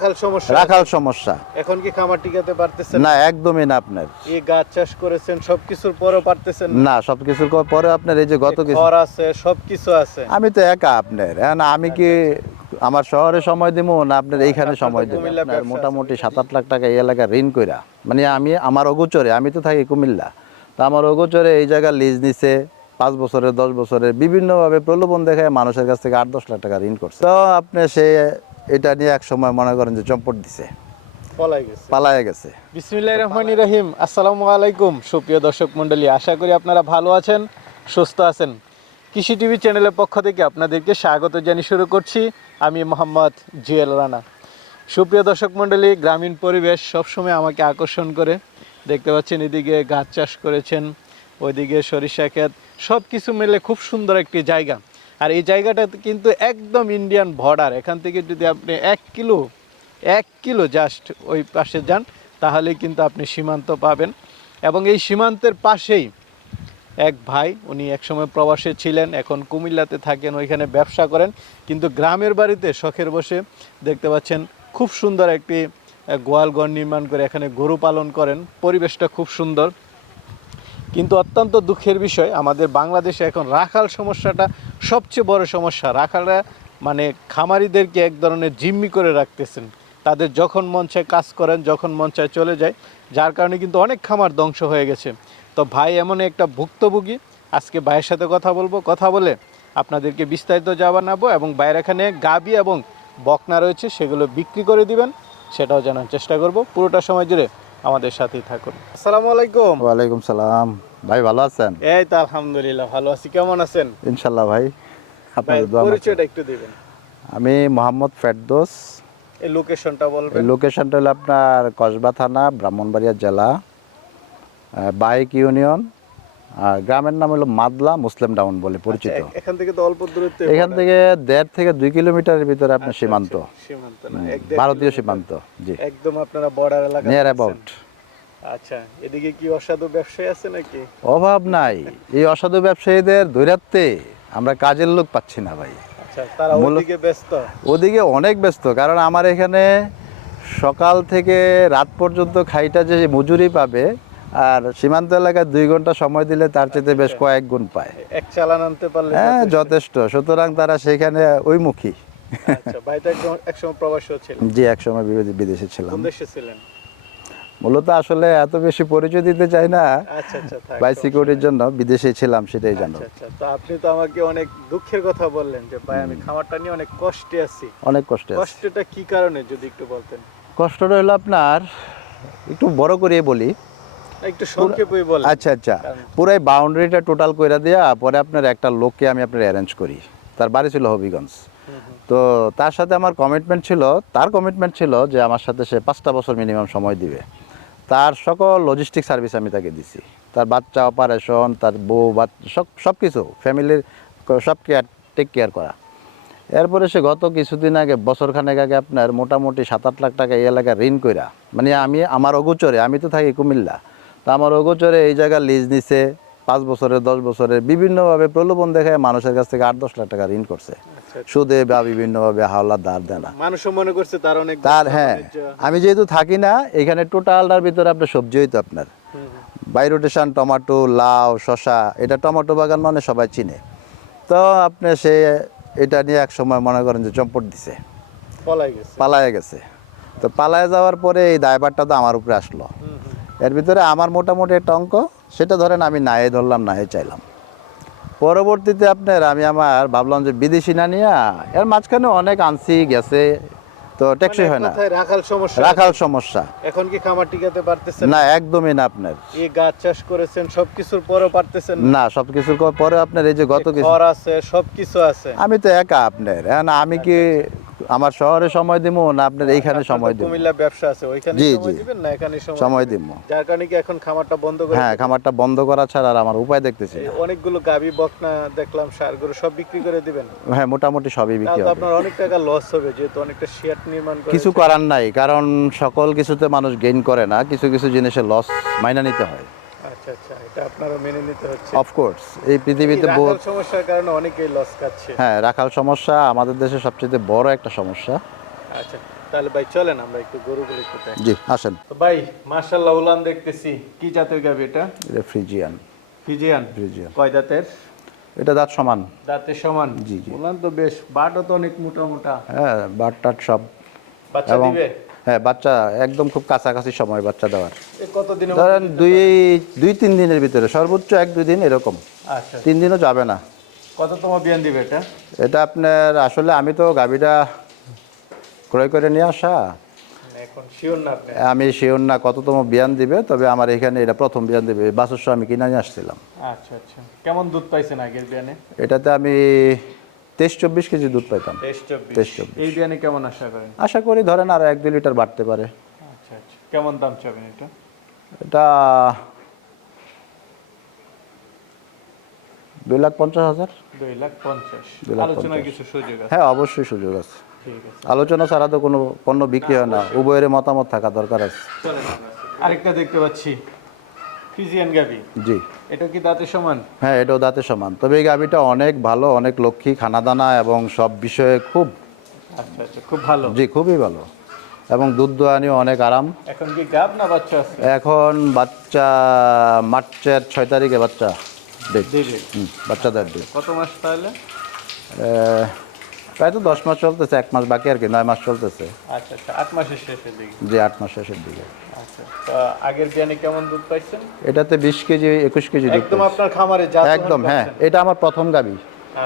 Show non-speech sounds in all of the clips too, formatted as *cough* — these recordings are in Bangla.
রাখাল সমস্যা? এখন কি খামার টিকাতে পারতেছেন? না একদমই না আপনার। এই গাছ চাষ করেছেন? সবকিছুর পরেও পারতেছেন না? সবকিছুর পরে আপনার এই যে গত কিছু আছে সবকিছু আছে। আমি তো একা আপনার। এখন আমি কি আমার শহরে সময় দিব না আপনার এইখানে সময় দিব মোটামুটি সাত আট লাখ টাকা এই এলাকা ঋণ কইরা। মানে আমি আমার অগোচরে আমি তো থাকি কুমিল্লা। তা আমার অগোচরে এই জায়গা লিজ নিছে পাঁচ বছরের দশ বছরের বিভিন্নভাবে প্রলোভন দেখায় মানুষের কাছ থেকে আট দশ লাখ টাকা ঋণ করছে। তো আপনি সে এটা নিয়ে এক সময় মনে করেন যে চম্পট দিছে। গেছে। পালায় গেছে। বিসমিল্লাহির রহমানির রহিম। আসসালামু আলাইকুম সুপ্রিয় দর্শক মণ্ডলী। আশা করি আপনারা ভালো আছেন সুস্থ আছেন। কৃষি টিভি চ্যানেলের পক্ষ থেকে আপনাদেরকে স্বাগত জানিয়ে শুরু করছি আমি মোহাম্মদ জুয়েল রানা। সুপ্রিয় দর্শক মণ্ডলী গ্রামীণ পরিবেশ সবসময় আমাকে আকর্ষণ করে। দেখতে পাচ্ছেন এদিকে গাছ চাষ করেছেন ওইদিকে সরিষা ক্ষেত সব কিছু মিলে খুব সুন্দর একটি জায়গা। আর এই জায়গাটা কিন্তু একদম ইন্ডিয়ান বর্ডার এখান থেকে যদি আপনি এক কিলো এক কিলো জাস্ট ওই পাশে যান তাহলে কিন্তু আপনি সীমান্ত পাবেন। এবং এই সীমান্তের পাশেই এক ভাই উনি একসময় প্রবাসে ছিলেন এখন কুমিল্লাতে থাকেন ওইখানে ব্যবসা করেন। কিন্তু গ্রামের বাড়িতে শখের বসে দেখতে পাচ্ছেন খুব সুন্দর একটি আহ, গোয়াল ঘর নির্মাণ করে এখানে গরু পালন করেন। পরিবেশটা খুব সুন্দর। কিন্তু অত্যন্ত দুঃখের বিষয় আমাদের বাংলাদেশে এখন রাখাল সমস্যাটা সবচেয়ে বড় সমস্যা, রাখালরা মানে খামারিদেরকে এক ধরনের জিম্মি করে রাখতেছেন। তাদের যখন মন কাজ করেন, যখন মন চলে যায়, যার কারণে কিন্তু অনেক খামার ধ্বংস হয়ে গেছে। তো ভাই এমন একটা ভুক্তভোগী, আজকে ভাইয়ের সাথে কথা বলব। কথা বলে আপনাদেরকে বিস্তারিত জানাব এবং বাইরে এখানে গাবি এবং বকনা রয়েছে, সেগুলো বিক্রি করে দিবেন, সেটাও জানার চেষ্টা করব। পুরোটা সময় জুড়ে আমাদের সাথেই থাকুন। আসসালামু আলাইকুম। ওয়ালাইকুম সালাম। ভাই ভালো আছেন? এই তো আলহামদুলিল্লাহ ভালো আছি। কেমন আছেন? ইনশাল্লাহ ভাই আপনার আপনাদের দোয়া আমার- পরিচয়টা একটু দিবেন। আমি মোহাম্মদ ফেরদোস। এই লোকেশনটা বলবেন। লোকেশনটা হলো আপনার কসবা থানা ব্রাহ্মণবাড়িয়া জেলা বাইক ইউনিয়ন আর গ্রামের নাম হলো মাদলা মুসলিম টাউন বলে পরিচিত। আচ্ছা, এখান থেকে তো অল্প দূরত্বে এখান থেকে দেড় থেকে দুই কিলোমিটারের ভিতরে আপনার আচ্ছা, সীমান্ত। আচ্ছা, সীমান্ত ভারতীয় সীমান্ত জি। একদম আপনারা বর্ডার এলাকা নিয়ার অ্যাবাউট আচ্ছা এদিকে কি অসাধু ব্যবসায়ী আছে নাকি? অভাব নাই। এই অসাধু ব্যবসায়ীদের দৈরাত্তে আমরা কাজের লোক পাচ্ছি না ভাই। তারা ওদিকে ব্যস্ত। ওদিকে অনেক ব্যস্ত কারণ আমার এখানে সকাল থেকে রাত পর্যন্ত খাইটা যে মজুরি পাবে আর সীমান্ত এলাকায় দুই ঘণ্টা সময় দিলে তার চেয়ে বেশ কয়েক গুণ পায়। এক চালান আনতে পারলে হ্যাঁ যথেষ্ট। সুতরাং তারা সেখানে ওইমুখী আচ্ছা জি একসময় বিদেশে- বিদেশে ছিলাম। ছিলেন? মূলত আসলে এত বেশি পরিচয় দিতে চাই না। আচ্ছা আচ্ছা বাই সিকিউরিটির জন্য বিদেশে ছিলাম সেটাই জানো আচ্ছা আচ্ছা তো আপনি তো আমাকে অনেক দুঃখের কথা বললেন যে ভাই আমি খামারটা নিয়ে অনেক কষ্টে আছি। অনেক কষ্টে কষ্টটা কি কারণে যদি একটু বলতেন? কষ্টটা হলো আপনার একটু বড় করে বলি। একটু সংক্ষেপে বলেন। আচ্ছা আচ্ছা। পুরো বাউন্ডারিটা টোটাল কইরা দেয়া পরে আপনার একটা লোককে আমি আপনার অ্যারেঞ্জ করি। তার বাড়ি ছিল হবিগঞ্জ। তো তার সাথে আমার কমিটমেন্ট ছিল তার কমিটমেন্ট ছিল যে আমার সাথে সে পাঁচটা বছর মিনিমাম সময় দিবে। তার সকল লজিস্টিক সার্ভিস আমি তাকে দিছি। তার বাচ্চা অপারেশন তার বউ বাচ্চা সব সব কিছু ফ্যামিলির সব কেয়ার টেক কেয়ার করা। এরপরে সে গত কিছুদিন আগে বছরখানেক আগে আপনার মোটামুটি সাত আট লাখ টাকা এই এলাকায় ঋণ কইরা মানে আমি আমার অগোচরে আমি তো থাকি কুমিল্লা তা আমার অগোচরে এই জায়গা লিজ নিছে পাঁচ বছরের দশ বছরের বিভিন্নভাবে প্রলোভন দেখায় মানুষের কাছ থেকে আট দশ লাখ টাকা ঋণ করছে। আচ্ছা সুদে বা বিভিন্নভাবে হাওলা দাঁড় দেনা। মানুষও মনে করছে তার অনেক তার হ্যাঁ আমি যেহেতু থাকি না এখানে টোটালটার ভিতরে আপনার সবজি হইতো আপনার। বাই রোটেশন টমেটো লাউ শশা এটা টমাটো বাগান মানে সবাই চিনে। তো আপনি সে এটা নিয়ে এক সময় মনে করেন যে চম্পট দিছে। পলাই গেছে। পালায়ে গেছে। তো পালায় যাওয়ার পরে এই দায়ভারটা তো আমার উপরে আসলো। এর ভিতরে আমার মোটামুটি একটা অঙ্ক সেটা ধরেন আমি নায়ে ধরলাম নায়ে চাইলাম। পরবর্তীতে আপনার আমি আমার ভাবলাম যে বিদেশি না নিয়া এর মাঝখানে অনেক আনছি গেছে তো টেকসই মানে হয় না। রাখাল সমস্যা। রাখাল সমস্যা। এখন কি খামার টিকাতে পারতেছেন না? একদমই না আপনার। এই গাছ চাষ করেছেন সবকিছুর পরেও পারতেছেন না? না সব কিছুর পরে আপনার এই যে গত কিছু ঘর আছে সবকিছু আছে। আমি তো একা আপনার এখন আমি কি আমার শহরে সময় দিব না আপনার এইখানে সময় দিব কুমিল্লা ব্যবসা আছে ওইখানে জি, সময় জি। দিবেন না এখানে সময় সময় দিব যার কারণে কি এখন খামারটা বন্ধ করে হ্যাঁ খামারটা বন্ধ করা ছাড়া আর আমার উপায় দেখতেছি। অনেকগুলো গাবি বকনা দেখলাম সারগুলো সব বিক্রি করে দিবেন? হ্যাঁ মোটামুটি সবই বিক্রি হবে। আপনার অনেক টাকা লস হবে যেহেতু অনেকটা শেয়ার নির্মাণ করে কিছু করার নাই কারণ সকল কিছুতে মানুষ গেইন করে না কিছু কিছু জিনিসে লস মাইনা নিতে হয়। আচ্ছা আচ্ছা এটা আপনারা মেনে নিতে হচ্ছে। অফকোর্স এই পৃথিবীতে এই সমস্যার কারণে অনেকেই লস খাচ্ছে। হ্যাঁ রাখাল সমস্যা আমাদের দেশে সবচেয়ে বড় একটা সমস্যা। আচ্ছা তাহলে ভাই চলেন আমরা একটু গরুগুলো একটু জি আসেন। তো ভাই মাশাআল্লাহ উলান দেখতেছি। কি জাতের গাবি এটা? এটা ফ্রিজিয়ান। ফ্রিজিয়ান? কয় দাঁতের? এটা দাঁত সমান। দাঁতের সমান? জি, জি। উলান তো বেশ বাটও তো অনেক মোটা মোটা। হ্যাঁ বাট টাট সব। বাচ্চা দিবে? হ্যাঁ বাচ্চা একদম খুব কাছাকাছি সময় বাচ্চা দেওয়ার। ধরেন দুই দুই তিন দিনের ভিতরে সর্বোচ্চ এক দুই দিন এরকম। আচ্ছা তিন দিনও যাবে না। কত তোমার বিয়ান দিবে এটা? এটা আপনার আসলে আমি তো গাভিটা ক্রয় করে নিয়ে আসা। মানে আমি শিওর না কততম বিয়ান দিবে তবে আমার এখানে এটা প্রথম বিয়ান দিবে বাসস্য আমি কিনে নিয়ে আসছিলাম। আচ্ছা আচ্ছা। কেমন দুধ পাইছেন আগের বিয়ানে? এটাতে আমি তেইশ চব্বিশ কেজি দুধ পাইতাম। তেইশ চব্বিশ। এই বিয়ানে কেমন আশা করেন? আশা করি ধরেন আর এক দুই লিটার বাড়তে পারে। আচ্ছা আচ্ছা। কেমন দাম চাবেন এটা? এটা দুই লাখ পঞ্চাশ হাজার। দুই লাখ পঞ্চাশ। আলোচনার কিছু সুযোগ আছে? হ্যাঁ অবশ্যই সুযোগ আছে। আলোচনা ছাড়া তো কোনো পণ্য বিক্রি হয় না। উভয়ের মতামত থাকা দরকার আছে। আরেকটা দেখতে পাচ্ছি। ফিজিয়ান গাবি জি। এটা কি দাঁতের সমান? হ্যাঁ এটাও দাঁতে সমান। তবে এই গাভিটা অনেক ভালো অনেক লক্ষ্মী খানাদানা এবং সব বিষয়ে খুব আচ্ছা আচ্ছা খুব ভালো। জি খুবই ভালো। এবং দুধ দোয়ানিও অনেক আরাম। এখন কি গাব না বাচ্চা আছে? এখন বাচ্চা মার্চের ছয় তারিখে বাচ্চা বাচ্চা দেড় ডেট কত মাস তাহলে? প্রায় তো দশ মাস চলতেছে এক মাস বাকি আর কি নয় মাস চলতেছে। আচ্ছা আচ্ছা আট মাসের শেষের দিকে। যে আট মাস শেষের দিকে। আচ্ছা আগের বিয়ানে কেমন দুধ পাইছেন? এটাতে বিশ কেজি একুশ কেজি একদম আপনার খামারে যা একদম হ্যাঁ এটা আমার প্রথম গাবি।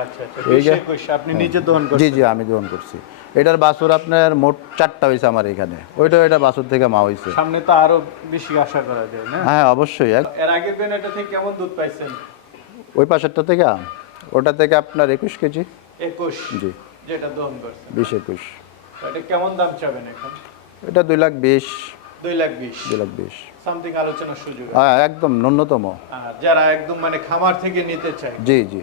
আচ্ছা আচ্ছা আপনি নিজে দহন জি করছেন। জি আমি গ্রহণ করছি। এটার বাছুর আপনার মোট চারটা হয়েছে আমার এখানে। ওইটা ওইটা বাছুর থেকে মা হয়েছে সামনে তো আরও বেশি আশা করা যায় না? হ্যাঁ অবশ্যই। এর আগের বিয়ানে এটা থেকে কেমন দুধ পাইছেন? ওই পাশেরটা থেকে? ওটা থেকে আপনার একুশ কেজি। একুশ জি। যেটা দহন করছেন। বিশ একুশ। এটা কেমন দাম চাবেন এখন? এটা দুই লাখ বিশ। দুই লাখ বিশ। দুই লাখ বিশ। সামথিং আলোচনার সুযোগ হ্যাঁ একদম ন্যূনতম। যারা একদম মানে খামার থেকে নিতে চায়। জি জি।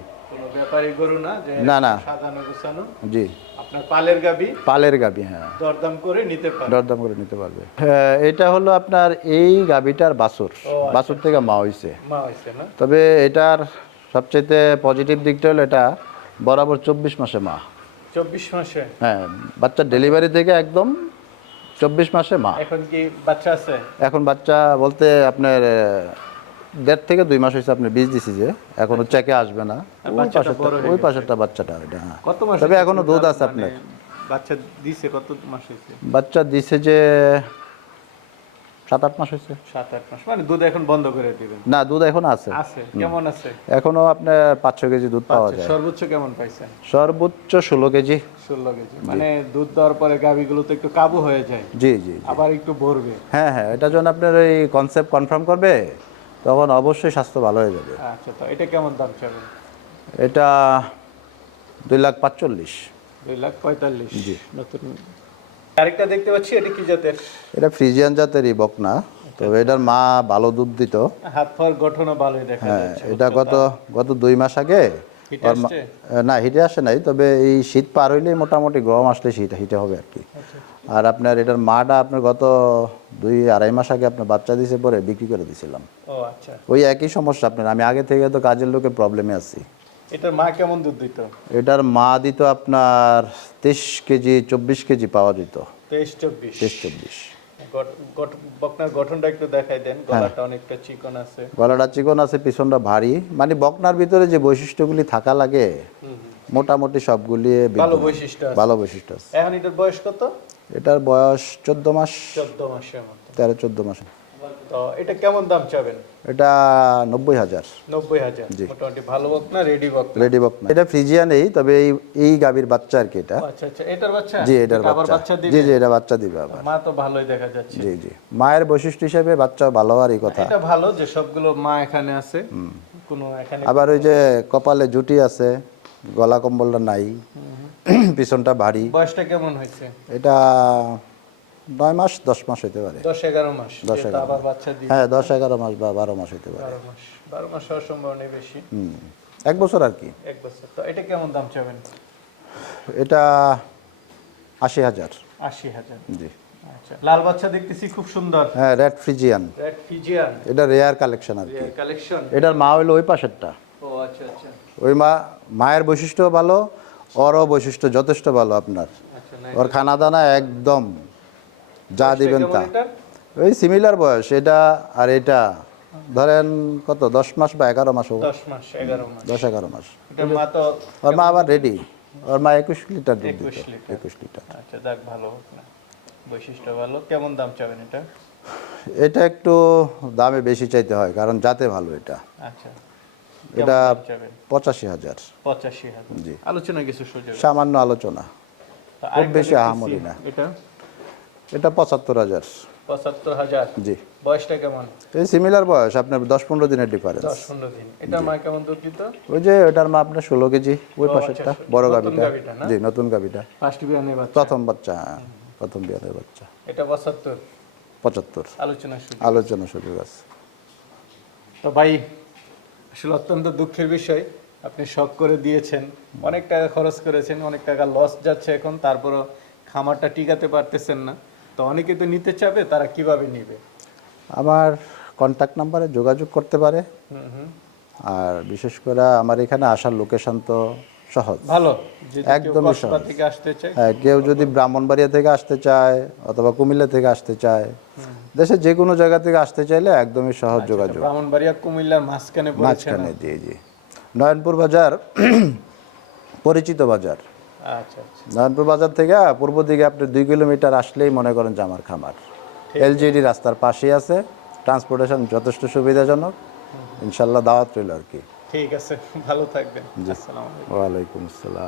ব্যাপারী গরু না যে না, না। সাজানো গোছানো। জি। আপনার পালের গাবি। পালের গাবি হ্যাঁ। দরদাম করে নিতে পারে দরদাম করে নিতে পারবে। হ্যাঁ এটা হলো আপনার এই গাবিটার বাছুর। আচ্ছা। বাছুর থেকে মা হয়েছে না? তবে এটার সবচেয়ে পজিটিভ দিকটা হলো এটা বরাবর চব্বিশ মাসে মা। চব্বিশ মাসে? হ্যাঁ বাচ্চার ডেলিভারি থেকে একদম চব্বিশ মাসে মা। এখন কি বাচ্চা আছে? এখন বাচ্চা বলতে আপনার দেড় থেকে দুই মাস হয়েছে আপনি বীজ দিছি যে এখনও চেকে আসবে না। ওই পাশেরটা ওই পাশেরটা বাচ্চাটা ওইটা হ্যাঁ কত মাস তবে এখনও দুধ আছে মানে আপনার বাচ্চা দিছে কত মাস হয়েছে? বাচ্চা দিছে যে সাত আট মাস হয়েছে। সাত আট মাস। মানে দুধ এখন বন্ধ করে দিবেন? না দুধ এখন আছে। আছে কেমন আছে? এখনও আপনার পাঁচশো কেজি দুধ পাওয়া আচ্ছা, যায়। সর্বোচ্চ কেমন পাইছেন? সর্বোচ্চ ষোলো কেজি। ষোলো কেজি। মানে দুধ দেওয়ার পরে গাভিগুলো তো একটু কাবু হয়ে যায়। জি জি জি। আবার একটু ভরবে। হ্যাঁ হ্যাঁ এটা যখন আপনার ওই কনসেপ্ট কনফার্ম করবে তখন অবশ্যই স্বাস্থ্য ভালো হয়ে যাবে। আচ্ছা তো এটা কেমন দাম চাবেন এটা দুই লাখ পাঁচচল্লিশ। দুই লাখ পঁয়তাল্লিশ। নতুন আরেকটা দেখতে পাচ্ছি এটা কি জাতের? এটা ফ্রিজিয়ান জাতেরই বকনা তবে এটার মা ভালো দুধ দিত। হাত পাওয়ার গঠনও ভালোই দেখা হ্যাঁ যাচ্ছে এটা গত গত দুই মাস আগে? না হিটে আসে নাই তবে এই শীত পার হইলেই মোটামুটি গরম আসলে শীত হিটে হবে আর কি। আচ্ছা, আর আপনার এটার মাটা আপনার গত দুই আড়াই মাস আগে আপনার বাচ্চা দিছে পরে বিক্রি করে দিছিলাম। ও আচ্ছা। ওই একই সমস্যা আপনার আমি আগে থেকে তো কাজের লোকের প্রবলেমে আছি। এটার মা কেমন দুধ দিত? এটার মা দিত আপনার তেইশ কেজি চব্বিশ কেজি পাওয়া যেত। তেইশ চব্বিশ। তেইশ চব্বিশ। গঠ- গঠ- বকনার গঠনটা একটু দেখাই দেন হ্যাঁ। গলাটা অনেকটা চিকন আছে। গলাটা চিকন আছে পিছনটা ভারী। মানে বকনার ভিতরে যে বৈশিষ্ট্যগুলি থাকা লাগে মোটামুটি সবগুলি ভালো বৈশিষ্ট্য আছে। ভালো বৈশিষ্ট্য আছে। এখন এটার বয়স কত? এটার বয়স চোদ্দ মাস। চোদ্দ মাসের মতো। তেরো চোদ্দ মাস তো এটা কেমন দাম চাবেন? এটা নব্বই হাজার। নব্বই হাজার। মোটামুটি ভালো বকনা রেডি বকনা রেডি বকনা এটা ফ্রিজিয়ানেই তবে এই এই গাভীর বাচ্চা আর কি এটা। আচ্ছা আচ্ছা এটার বাচ্চা? জি এটার বাচ্চা। বাচ্চা জি জি এটা বাচ্চা দিবে আবার। মা তো ভালোই দেখা যাচ্ছে। জি জি। মায়ের বৈশিষ্ট্য হিসেবে বাচ্চা ভালো আর এই কথা। এটা ভালো যে সবগুলো মা এখানে আছে। কোনো এখানে আবার ওই যে কপালে জুটি আছে গলা কম্বলটা নাই পিছনটা ভারী। বয়সটা কেমন হয়েছে? এটা নয় মাস দশ মাস হতে পারে। দশ এগারো মাস দশ এগারো হ্যাঁ দশ এগারো মাস বা বারো মাস হতে পারে। বারো মাস হওয়ার সম্ভাবনা বেশি। হুম এক বছর আর কি। এক বছর। তো এটা কেমন দাম চাবেন? এটা আশি হাজার। আশি হাজার। জি। আচ্ছা লাল বাচ্চা দেখতেছি খুব সুন্দর। হ্যাঁ রেড ফ্রিজিয়ান। রেড ফিজিয়ান এটা রেয়ার কালেকশন আর কি। কালেকশন। এটার মা হইল ওই পাশেরটা। ও আচ্ছা আচ্ছা। ওই মা মায়ের বৈশিষ্ট্য ভালো ওরও বৈশিষ্ট্য যথেষ্ট ভালো আপনার। আচ্ছা ওর খানা দানা একদম যা দিবেন তা। ওই সিমিলার বয়স এটা আর এটা। ধরেন কত দশ মাস বা এগারো মাস হবে। দশ মাস এগারো মাস। ওর মা আবার রেডি ওর মা একুশ লিটার দুধ দিত একুশ লিটার। আচ্ছা যাক ভালো বৈশিষ্ট্য ভালো। কেমন দাম চাবেন এটা? এটা একটু দামে বেশি চাইতে হয় কারণ যাতে ভালো এটা। আচ্ছা। এটা পঁচাশি হাজার। পঁচাশি হাজার। জি। আলোচনা কিছু সামান্য আলোচনা। খুব বেশি আহামরি না। এটা। এটা পঁচাত্তর হাজার। পঁচাত্তর হাজার? জি। বয়সটা কেমন? এই সিমিলার বয়স আপনার দশ পনেরো দিনের ডিফারেন্স দশ পনেরো দিন। এটা মা কেমন দুধ দিত ওই যে ওটার মা আপনার ষোলো কেজি ওই পাশেরটা আচ্ছা, বড় নতুন গাভিটা। জি নতুন গাভিটা। ফার্স্ট বিয়ানে বাচ্চা। প্রথম বাচ্চা হ্যাঁ, প্রথম বিয়ানের বাচ্চা। এটা পঁচাত্তর? পঁচাত্তর। আলোচনা সুযোগ আলোচনা সুযোগ আছে তো ভাই আসলে অত্যন্ত দুঃখের বিষয়। আপনি শখ করে দিয়েছেন। অনেক টাকা খরচ করেছেন অনেক টাকা লস যাচ্ছে এখন। তারপরও খামারটা টিকাতে পারতেছেন না। তো অনেকে তো নিতে চাবে তারা কীভাবে নিবে? আমার কন্ট্যাক্ট নাম্বারে যোগাযোগ করতে পারে। আর বিশেষ করে আমার এখানে আসার লোকেশন তো সহজ। ভালো একদমই সহজ। থেকে আসতে চায়। হ্যাঁ কেউ যদি ব্রাহ্মণবাড়িয়া থেকে আসতে চায় অথবা কুমিল্লা থেকে আসতে চায় দেশের যে কোনো জায়গা থেকে আসতে চাইলে একদমই সহজ যোগাযোগ। ব্রাহ্মণবাড়িয়া কুমিল্লার মাঝখানে মাঝখানে জি জি। নয়নপুর বাজার *clears throat* পরিচিত বাজার। আচ্ছা আচ্ছা। নয়নপুর বাজার থেকে পূর্ব দিকে আপনি দুই কিলোমিটার আসলেই মনে করেন যে আমার খামার এলজিডি রাস্তার পাশেই আছে। ট্রান্সপোর্টেশন যথেষ্ট সুবিধাজনক। ইনশাল্লাহ দাওয়াত রইল আর কি। ঠিক আছে ভালো থাকবেন। আসসালামু আলাইকুম। ওয়ালাইকুম আসসালাম।